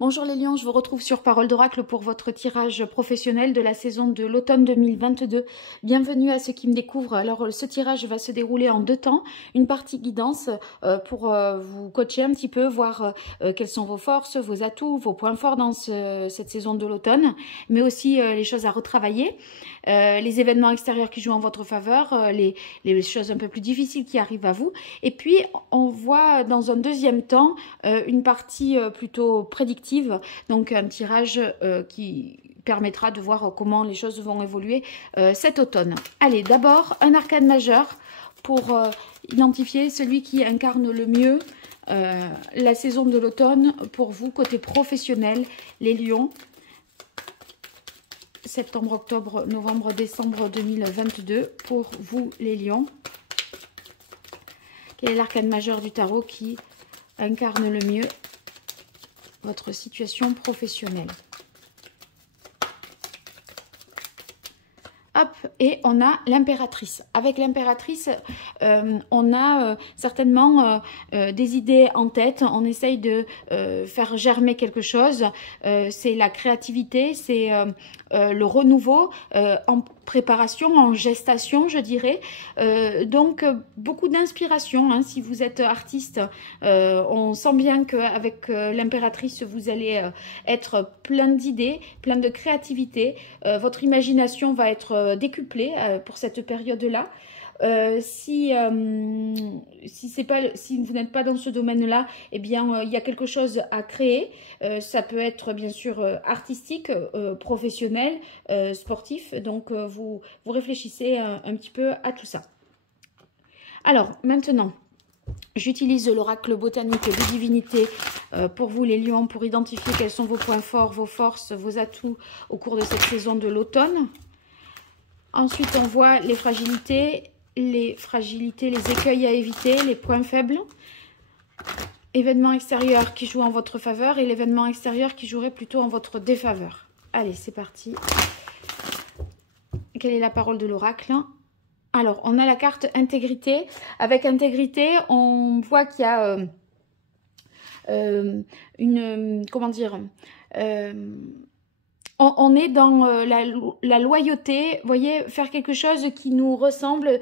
Bonjour les lions, je vous retrouve sur Parole d'Oracle pour votre tirage professionnel de la saison de l'automne 2022. Bienvenue à ceux qui me découvrent. Alors ce tirage va se dérouler en deux temps. Une partie guidance pour vous coacher un petit peu, voir quelles sont vos forces, vos atouts, vos points forts dans cette saison de l'automne, mais aussi les choses à retravailler, les événements extérieurs qui jouent en votre faveur, les choses un peu plus difficiles qui arrivent à vous. Et puis on voit dans un deuxième temps une partie plutôt prédictive, donc un tirage qui permettra de voir comment les choses vont évoluer cet automne. Allez, d'abord un arcane majeur pour identifier celui qui incarne le mieux la saison de l'automne pour vous côté professionnel, les lions. Septembre, octobre, novembre, décembre 2022 pour vous les lions. Quel est l'arcane majeur du tarot qui incarne le mieux votre situation professionnelle? Hop, et on a l'impératrice. Avec l'impératrice, on a certainement des idées en tête. On essaye de faire germer quelque chose. C'est la créativité, c'est le renouveau en préparation, en gestation, je dirais. Donc, beaucoup d'inspiration. Hein, si vous êtes artiste, on sent bien qu'avec l'impératrice, vous allez être plein d'idées, plein de créativité. Votre imagination va être décuplée pour cette période-là. Si vous n'êtes pas dans ce domaine-là, eh bien, il y a quelque chose à créer. Ça peut être bien sûr artistique, professionnel, sportif. Donc, vous réfléchissez un petit peu à tout ça. Alors, maintenant, j'utilise l'oracle botanique de divinité pour vous les lions, pour identifier quels sont vos points forts, vos forces, vos atouts au cours de cette saison de l'automne. Ensuite, on voit les fragilités, les écueils à éviter, les points faibles. Événement extérieur qui joue en votre faveur et l'événement extérieur qui jouerait plutôt en votre défaveur. Allez, c'est parti. Quelle est la parole de l'oracle ? Alors, on a la carte intégrité. Avec intégrité, on voit qu'il y a on est dans la loyauté, vous voyez, faire quelque chose qui nous ressemble,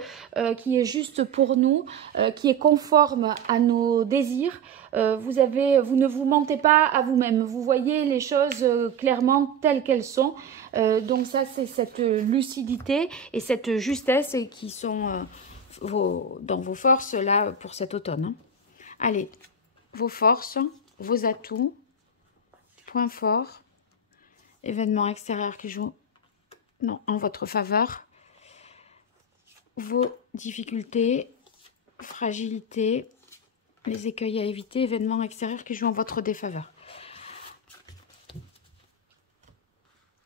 qui est juste pour nous, qui est conforme à nos désirs. Vous ne vous mentez pas à vous-même, vous voyez les choses clairement telles qu'elles sont. Donc ça, c'est cette lucidité et cette justesse qui sont dans vos forces là pour cet automne. Hein. Allez, vos forces, vos atouts, points forts. Événements extérieurs qui jouent en votre faveur, vos difficultés, fragilités, les écueils à éviter, événements extérieurs qui jouent en votre défaveur.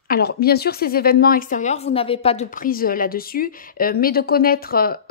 Alors, bien sûr, ces événements extérieurs, vous n'avez pas de prise là-dessus, mais de connaître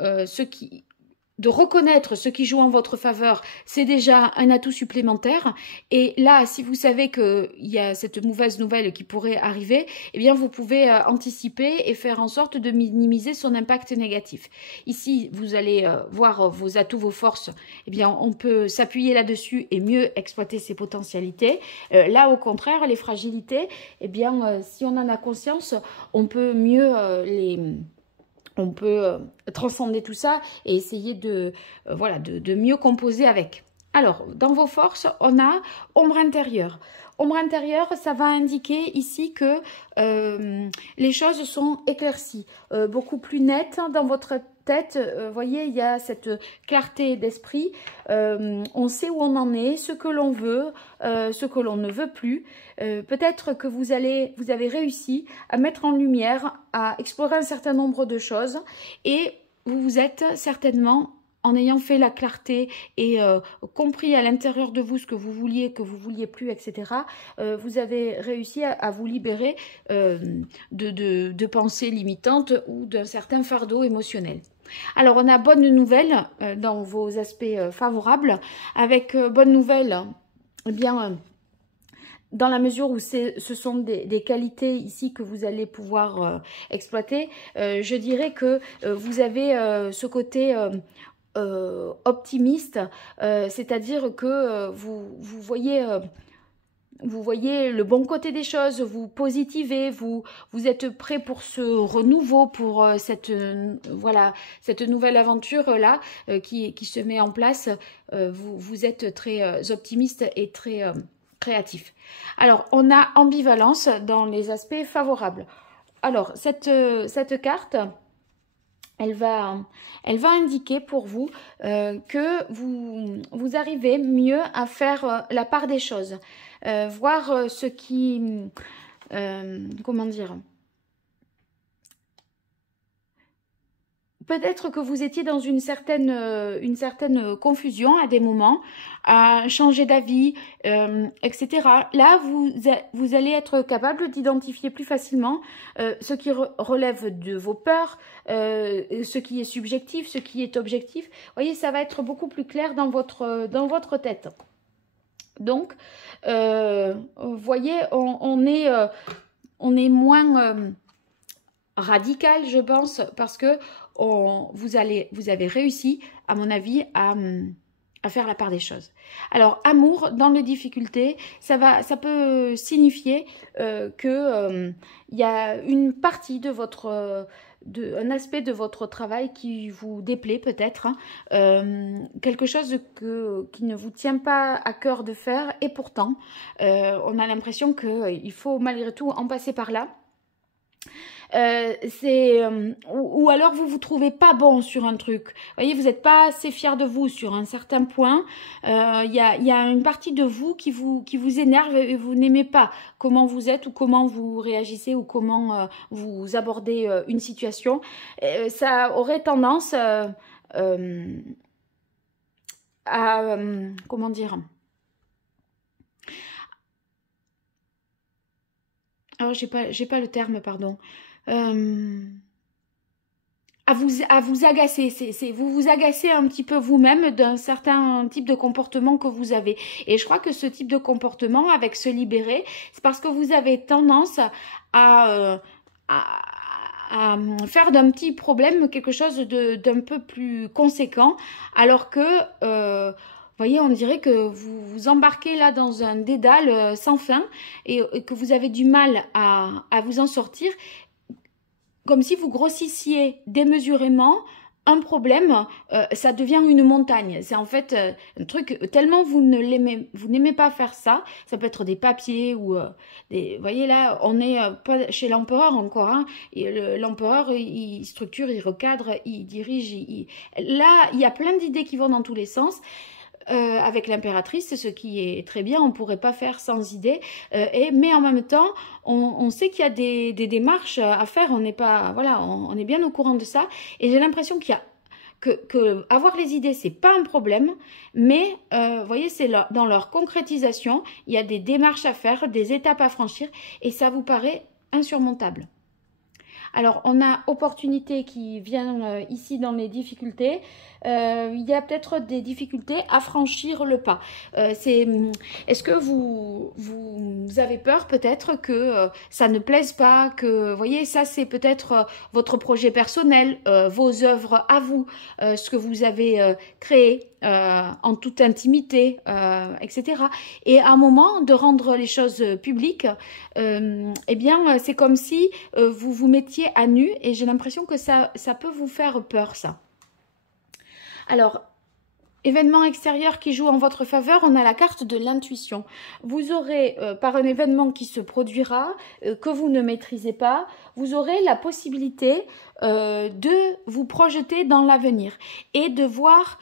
de reconnaître ce qui joue en votre faveur, c'est déjà un atout supplémentaire. Et là, si vous savez qu'il y a cette mauvaise nouvelle qui pourrait arriver, eh bien, vous pouvez anticiper et faire en sorte de minimiser son impact négatif. Ici, vous allez voir vos atouts, vos forces. Eh bien, on peut s'appuyer là-dessus et mieux exploiter ses potentialités. Là, au contraire, les fragilités, eh bien, si on en a conscience, on peut mieux on peut transcender tout ça et essayer de mieux composer avec. Alors, dans vos forces, on a ombre intérieure. Ombre intérieure, ça va indiquer ici que les choses sont éclaircies, beaucoup plus nettes dans votre tête. Vous voyez, il y a cette clarté d'esprit. On sait où on en est, ce que l'on veut, ce que l'on ne veut plus. Peut-être que vous avez réussi à mettre en lumière, à explorer un certain nombre de choses et vous vous êtes certainement, en ayant fait la clarté et compris à l'intérieur de vous ce que vous vouliez plus, etc., vous avez réussi à vous libérer de pensées limitantes ou d'un certain fardeau émotionnel. Alors, on a bonne nouvelle dans vos aspects favorables. Avec bonne nouvelle, eh bien, dans la mesure où ce sont des qualités ici que vous allez pouvoir exploiter, je dirais que vous avez ce côté optimiste, c'est-à-dire que vous voyez vous voyez le bon côté des choses, vous positivez, vous êtes prêt pour ce renouveau, pour voilà, cette nouvelle aventure là qui se met en place. Vous êtes très optimiste et très créatif. Alors, on a ambivalence dans les aspects favorables. Alors, cette carte, elle va indiquer pour vous que vous arrivez mieux à faire la part des choses. Voir ce qui... comment dire? Peut-être que vous étiez dans une certaine confusion à des moments, à changer d'avis, etc. Là, vous allez être capable d'identifier plus facilement ce qui relève de vos peurs, ce qui est subjectif, ce qui est objectif. Vous voyez, ça va être beaucoup plus clair dans votre tête. Donc, vous voyez, on est moins radical, je pense, parce que vous avez réussi, à mon avis, à faire la part des choses. Alors, amour dans les difficultés, ça peut signifier que il y a une partie de un aspect de votre travail qui vous déplaît peut-être, hein, quelque chose qui ne vous tient pas à cœur de faire, et pourtant, on a l'impression qu'il faut malgré tout en passer par là. Ou alors vous trouvez pas bon sur un truc. Vous voyez, vous n'êtes pas assez fier de vous sur un certain point. Il y a une partie de vous qui vous énerve et vous n'aimez pas comment vous êtes ou comment vous réagissez ou comment vous abordez une situation. Ça aurait tendance à comment dire? Alors j'ai pas le terme, pardon. À vous agacer. Vous vous agacez un petit peu vous-même d'un certain type de comportement que vous avez. Et je crois que ce type de comportement, avec se libérer, c'est parce que vous avez tendance à faire d'un petit problème quelque chose d'un peu plus conséquent, alors que... vous voyez, on dirait que vous vous embarquez là dans un dédale sans fin et que vous avez du mal à vous en sortir, comme si vous grossissiez démesurément un problème, ça devient une montagne. C'est en fait un truc, tellement vous n'aimez pas faire ça. Ça peut être des papiers ou des... Vous voyez là, on n'est pas chez l'empereur encore. Hein, l'empereur, il structure, il recadre, il dirige. Là, il y a plein d'idées qui vont dans tous les sens. Avec l'impératrice, ce qui est très bien, on ne pourrait pas faire sans idée, mais en même temps, on sait qu'il y a des démarches à faire, on n'est pas, voilà, on est bien au courant de ça, et j'ai l'impression qu'il y a que avoir les idées, c'est pas un problème, mais vous voyez, c'est dans leur concrétisation, il y a des démarches à faire, des étapes à franchir, et ça vous paraît insurmontable. Alors, on a opportunité qui vient ici dans les difficultés. Il y a peut-être des difficultés à franchir le pas. Est-ce que vous avez peur peut-être que ça ne plaise pas, que, vous voyez, ça c'est peut-être votre projet personnel, vos œuvres à vous, ce que vous avez créé en toute intimité, etc. Et à un moment de rendre les choses publiques, eh bien, c'est comme si vous vous mettiez à nu, et j'ai l'impression que ça peut vous faire peur, ça. Alors, événement extérieur qui joue en votre faveur, on a la carte de l'intuition. Vous aurez, par un événement qui se produira, que vous ne maîtrisez pas, vous aurez la possibilité de vous projeter dans l'avenir et de voir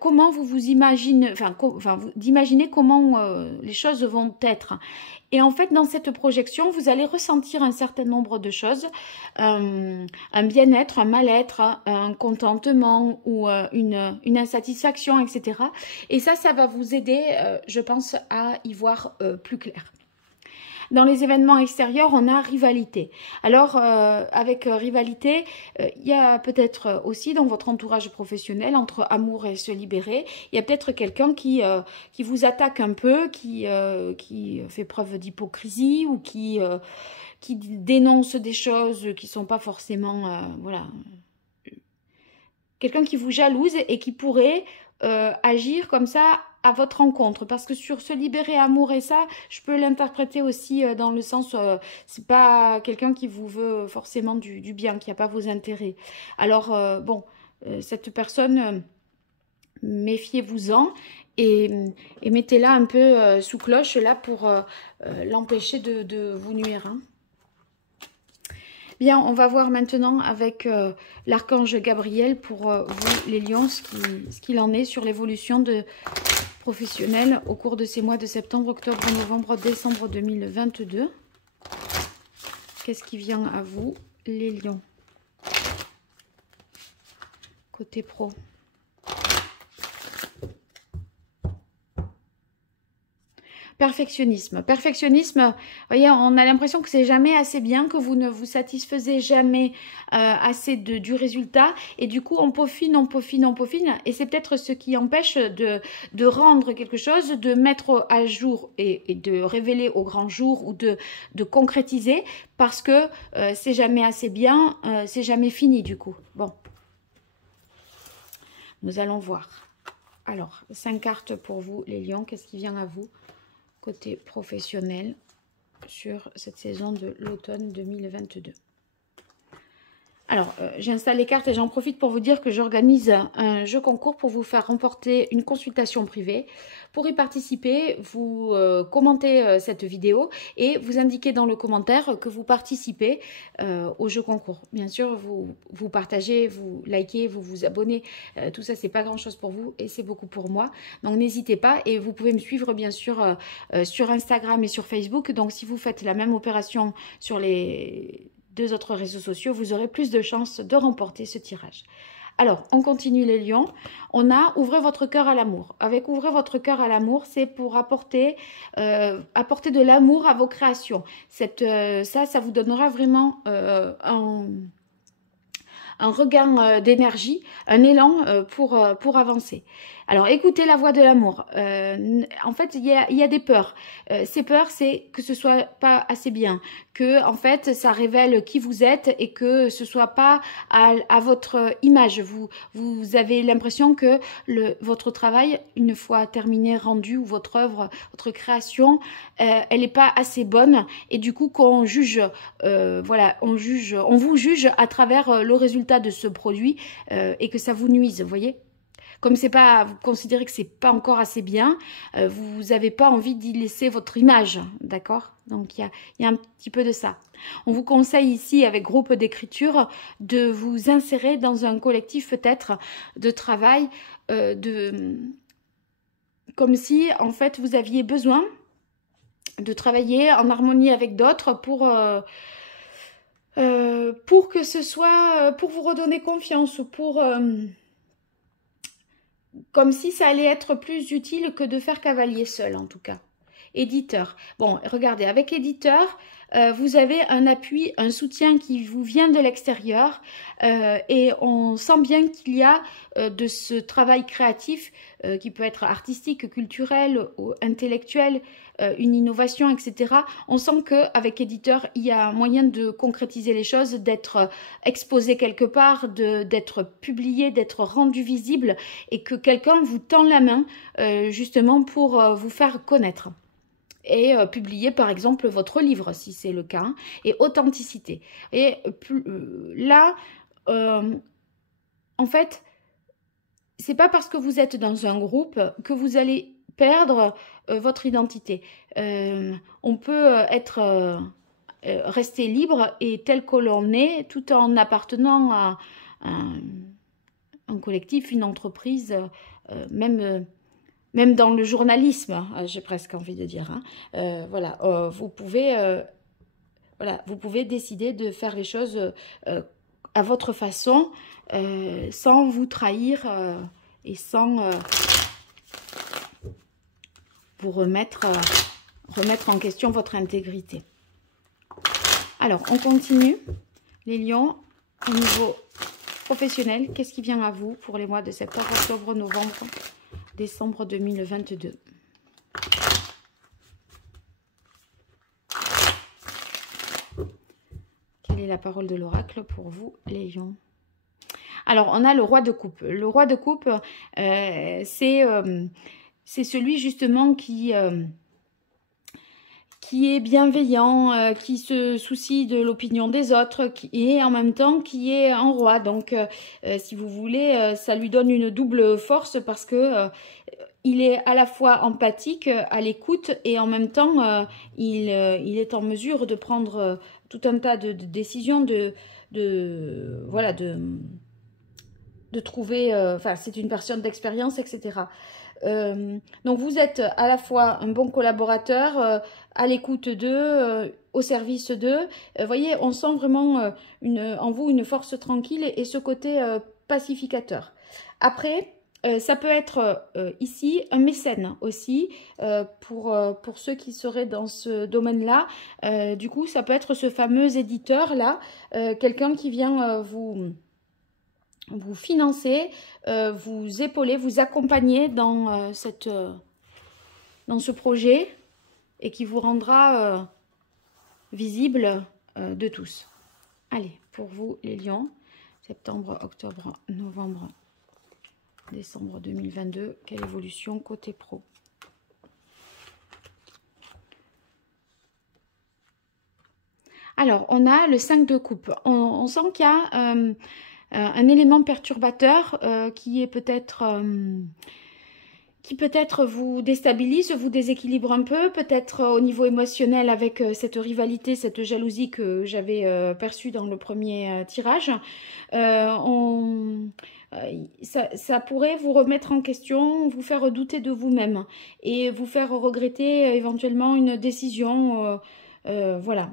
comment vous imaginez, d'imaginer comment les choses vont être. Et en fait, dans cette projection, vous allez ressentir un certain nombre de choses, un bien-être, un mal-être, un contentement ou une insatisfaction, etc. Et ça va vous aider, je pense, à y voir plus clair. Dans les événements extérieurs, on a rivalité. Alors, avec rivalité, il y a peut-être aussi dans votre entourage professionnel, entre amour et se libérer, il y a peut-être quelqu'un qui vous attaque un peu, qui fait preuve d'hypocrisie ou qui dénonce des choses qui ne sont pas forcément... voilà. Quelqu'un qui vous jalouse et qui pourrait agir comme ça à votre rencontre. Parce que sur se libérer, amour et ça, je peux l'interpréter aussi dans le sens, c'est pas quelqu'un qui vous veut forcément du bien, qui n'a pas vos intérêts. Alors, bon, cette personne, méfiez-vous-en et mettez-la un peu sous cloche là pour l'empêcher de vous nuire. Hein. Bien, on va voir maintenant avec l'archange Gabriel pour vous, les lions, ce qu'il en est sur l'évolution de professionnelle au cours de ces mois de septembre, octobre, novembre, décembre 2022. Qu'est-ce qui vient à vous, les lions? Côté pro. Perfectionnisme. Perfectionnisme, vous voyez, on a l'impression que c'est jamais assez bien, que vous ne vous satisfaisez jamais assez du résultat. Et du coup, on peaufine, on peaufine, on peaufine. Et c'est peut-être ce qui empêche de rendre quelque chose, de mettre à jour et de révéler au grand jour ou de concrétiser parce que c'est jamais assez bien, c'est jamais fini du coup. Bon. Nous allons voir. Alors, 5 cartes pour vous, les lions. Qu'est-ce qui vient à vous? Côté professionnel sur cette saison de l'automne 2022. Alors, j'installe les cartes et j'en profite pour vous dire que j'organise un jeu concours pour vous faire remporter une consultation privée. Pour y participer, vous commentez cette vidéo et vous indiquez dans le commentaire que vous participez au jeu concours. Bien sûr, vous partagez, vous likez, vous vous abonnez. Tout ça, c'est pas grand-chose pour vous et c'est beaucoup pour moi. Donc, n'hésitez pas et vous pouvez me suivre, bien sûr, sur Instagram et sur Facebook. Donc, si vous faites la même opération sur les 2 autres réseaux sociaux, vous aurez plus de chances de remporter ce tirage. Alors, on continue les lions. On a ouvrez votre cœur à l'amour. Avec ouvrez votre cœur à l'amour, c'est pour apporter de l'amour à vos créations. Ça vous donnera vraiment un regain d'énergie, un élan pour avancer. Alors, écoutez la voix de l'amour. En fait, il y a des peurs. Ces peurs, c'est que ce soit pas assez bien, que en fait, ça révèle qui vous êtes et que ce soit pas à votre image. Vous avez l'impression que votre travail, une fois terminé, rendu, ou votre œuvre, votre création, elle n'est pas assez bonne et du coup, qu'on juge, voilà, on vous juge à travers le résultat de ce produit et que ça vous nuise, vous voyez. Comme c'est pas, vous considérez que c'est pas encore assez bien, vous n'avez pas envie d'y laisser votre image, d'accord? Donc il y a un petit peu de ça. On vous conseille ici, avec groupe d'écriture, de vous insérer dans un collectif peut-être de travail, comme si en fait vous aviez besoin de travailler en harmonie avec d'autres pour que ce soit, pour vous redonner confiance ou pour comme si ça allait être plus utile que de faire cavalier seul, en tout cas. Éditeur. Bon, regardez, avec éditeur, vous avez un appui, un soutien qui vous vient de l'extérieur et on sent bien qu'il y a de ce travail créatif qui peut être artistique, culturel, ou intellectuel, une innovation, etc. On sent qu'avec éditeur, il y a moyen de concrétiser les choses, d'être exposé quelque part, d'être publié, d'être rendu visible et que quelqu'un vous tend la main justement pour vous faire connaître. Et publier par exemple votre livre si c'est le cas, hein, et authenticité. Et là, en fait, c'est pas parce que vous êtes dans un groupe que vous allez perdre votre identité. On peut rester libre et tel que l'on est, tout en appartenant à un collectif, une entreprise, même dans le journalisme, j'ai presque envie de dire. Hein. Voilà, vous pouvez décider de faire les choses à votre façon, sans vous trahir et sans vous remettre en question votre intégrité. Alors, on continue. Les lions, au niveau professionnel, qu'est-ce qui vient à vous pour les mois de septembre, octobre, novembre, décembre 2022. Quelle est la parole de l'oracle pour vous, les lions? Alors, on a le roi de coupe. Le roi de coupe, c'est c'est celui justement qui est bienveillant, qui se soucie de l'opinion des autres, et en même temps qui est un roi. Donc, si vous voulez, ça lui donne une double force parce que il est à la fois empathique, à l'écoute, et en même temps, il est en mesure de prendre tout un tas de décisions, voilà, de trouver, enfin, c'est une personne d'expérience, etc. Donc vous êtes à la fois un bon collaborateur, à l'écoute d'eux, au service d'eux. Voyez, on sent vraiment en vous une force tranquille et ce côté pacificateur. Après, ça peut être ici un mécène aussi pour ceux qui seraient dans ce domaine-là. Du coup, ça peut être ce fameux éditeur-là, quelqu'un qui vient vous financer, vous épauler, vous accompagner dans, dans ce projet et qui vous rendra visible de tous. Allez, pour vous les lions, septembre, octobre, novembre, décembre 2022, quelle évolution côté pro? Alors, on a le 5 de coupe. On sent qu'il y a un élément perturbateur qui peut-être vous déstabilise, vous déséquilibre un peu, peut-être au niveau émotionnel avec cette rivalité, cette jalousie que j'avais perçue dans le premier tirage. Ça pourrait vous remettre en question, vous faire douter de vous-même et vous faire regretter éventuellement une décision. Voilà.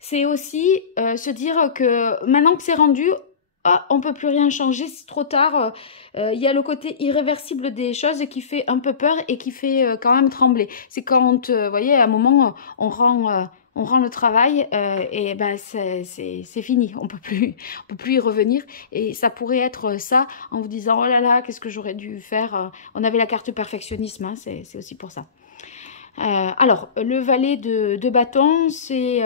C'est aussi se dire que maintenant que c'est rendu, on ne peut plus rien changer, c'est trop tard. Il y a le côté irréversible des choses qui fait un peu peur et qui fait quand même trembler. C'est quand, vous voyez, à un moment, on rend le travail et ben c'est fini. On peut plus y revenir. Et ça pourrait être ça en vous disant, oh là là, qu'est-ce que j'aurais dû faire. On avait la carte perfectionnisme, hein, c'est aussi pour ça. Alors, le valet de bâton, c'est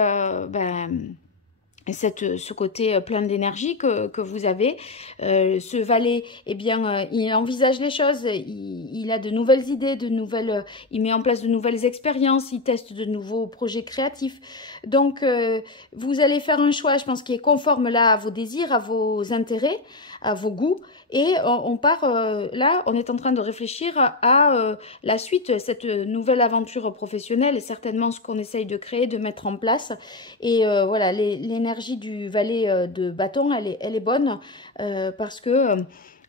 ce côté plein d'énergie que vous avez. Ce valet, eh bien, il envisage les choses, il a de nouvelles idées, il met en place de nouvelles expériences, il teste de nouveaux projets créatifs. Donc, vous allez faire un choix, je pense, qui est conforme là à vos désirs, à vos intérêts, à vos goûts. Et on part, là, on est en train de réfléchir à la suite, cette nouvelle aventure professionnelle, et certainement ce qu'on essaye de créer, de mettre en place. Et voilà, l'énergie du valet de bâton, elle est bonne parce que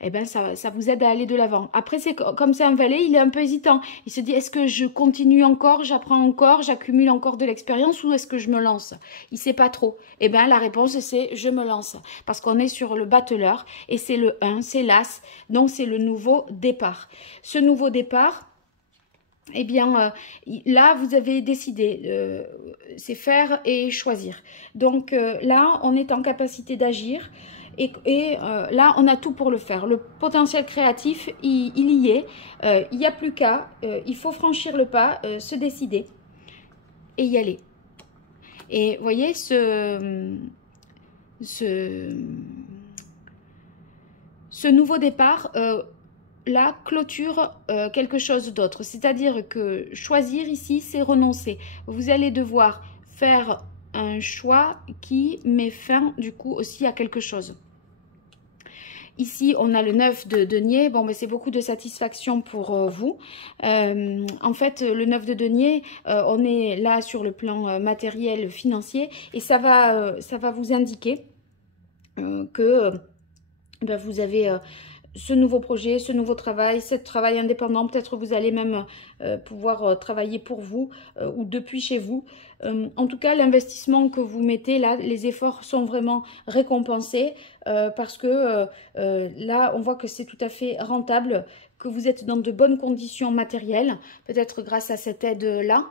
eh ben, ça vous aide à aller de l'avant. Après, comme c'est un valet, il est un peu hésitant. Il se dit, est-ce que je continue encore, j'apprends encore, j'accumule encore de l'expérience ou est-ce que je me lance? Il ne sait pas trop. Eh bien, la réponse, c'est je me lance. Parce qu'on est sur le battleur et c'est le 1, c'est l'As. Donc, c'est le nouveau départ. Ce nouveau départ, eh bien, là, vous avez décidé, c'est faire et choisir. Donc là, on est en capacité d'agir et là, on a tout pour le faire. Le potentiel créatif, il y est. Il n'y a plus qu'à, il faut franchir le pas, se décider et y aller. Et vous voyez, ce nouveau départ... la clôture quelque chose d'autre. C'est-à-dire que choisir ici, c'est renoncer. Vous allez devoir faire un choix qui met fin du coup aussi à quelque chose. Ici, on a le 9 de denier. Bon, mais c'est beaucoup de satisfaction pour vous. En fait, le 9 de denier, on est là sur le plan matériel, financier. Et ça va vous indiquer que ben, vous avez... ce nouveau projet, ce nouveau travail, ce travail indépendant, peut-être vous allez même pouvoir travailler pour vous ou depuis chez vous. En tout cas, l'investissement que vous mettez là, les efforts sont vraiment récompensés parce que là, on voit que c'est tout à fait rentable, que vous êtes dans de bonnes conditions matérielles, peut-être grâce à cette aide-là.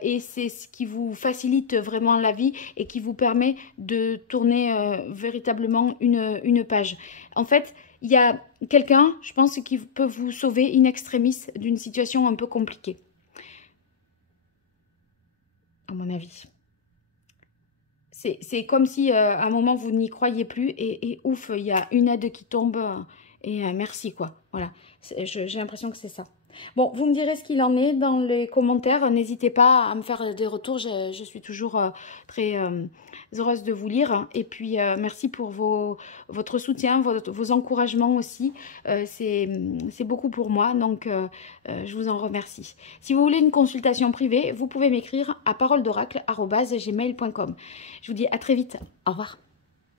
Et c'est ce qui vous facilite vraiment la vie et qui vous permet de tourner véritablement une page. En fait, il y a quelqu'un, je pense, qui peut vous sauver in extremis d'une situation un peu compliquée. À mon avis. C'est comme si à un moment vous n'y croyez plus et ouf, il y a une aide qui tombe et merci quoi. Voilà, j'ai l'impression que c'est ça. Bon, vous me direz ce qu'il en est dans les commentaires. N'hésitez pas à me faire des retours. Je suis toujours très heureuse de vous lire. Et puis, merci pour votre soutien, vos encouragements aussi. C'est beaucoup pour moi, donc je vous en remercie. Si vous voulez une consultation privée, vous pouvez m'écrire à paroledoracle@gmail.com. Je vous dis à très vite. Au revoir.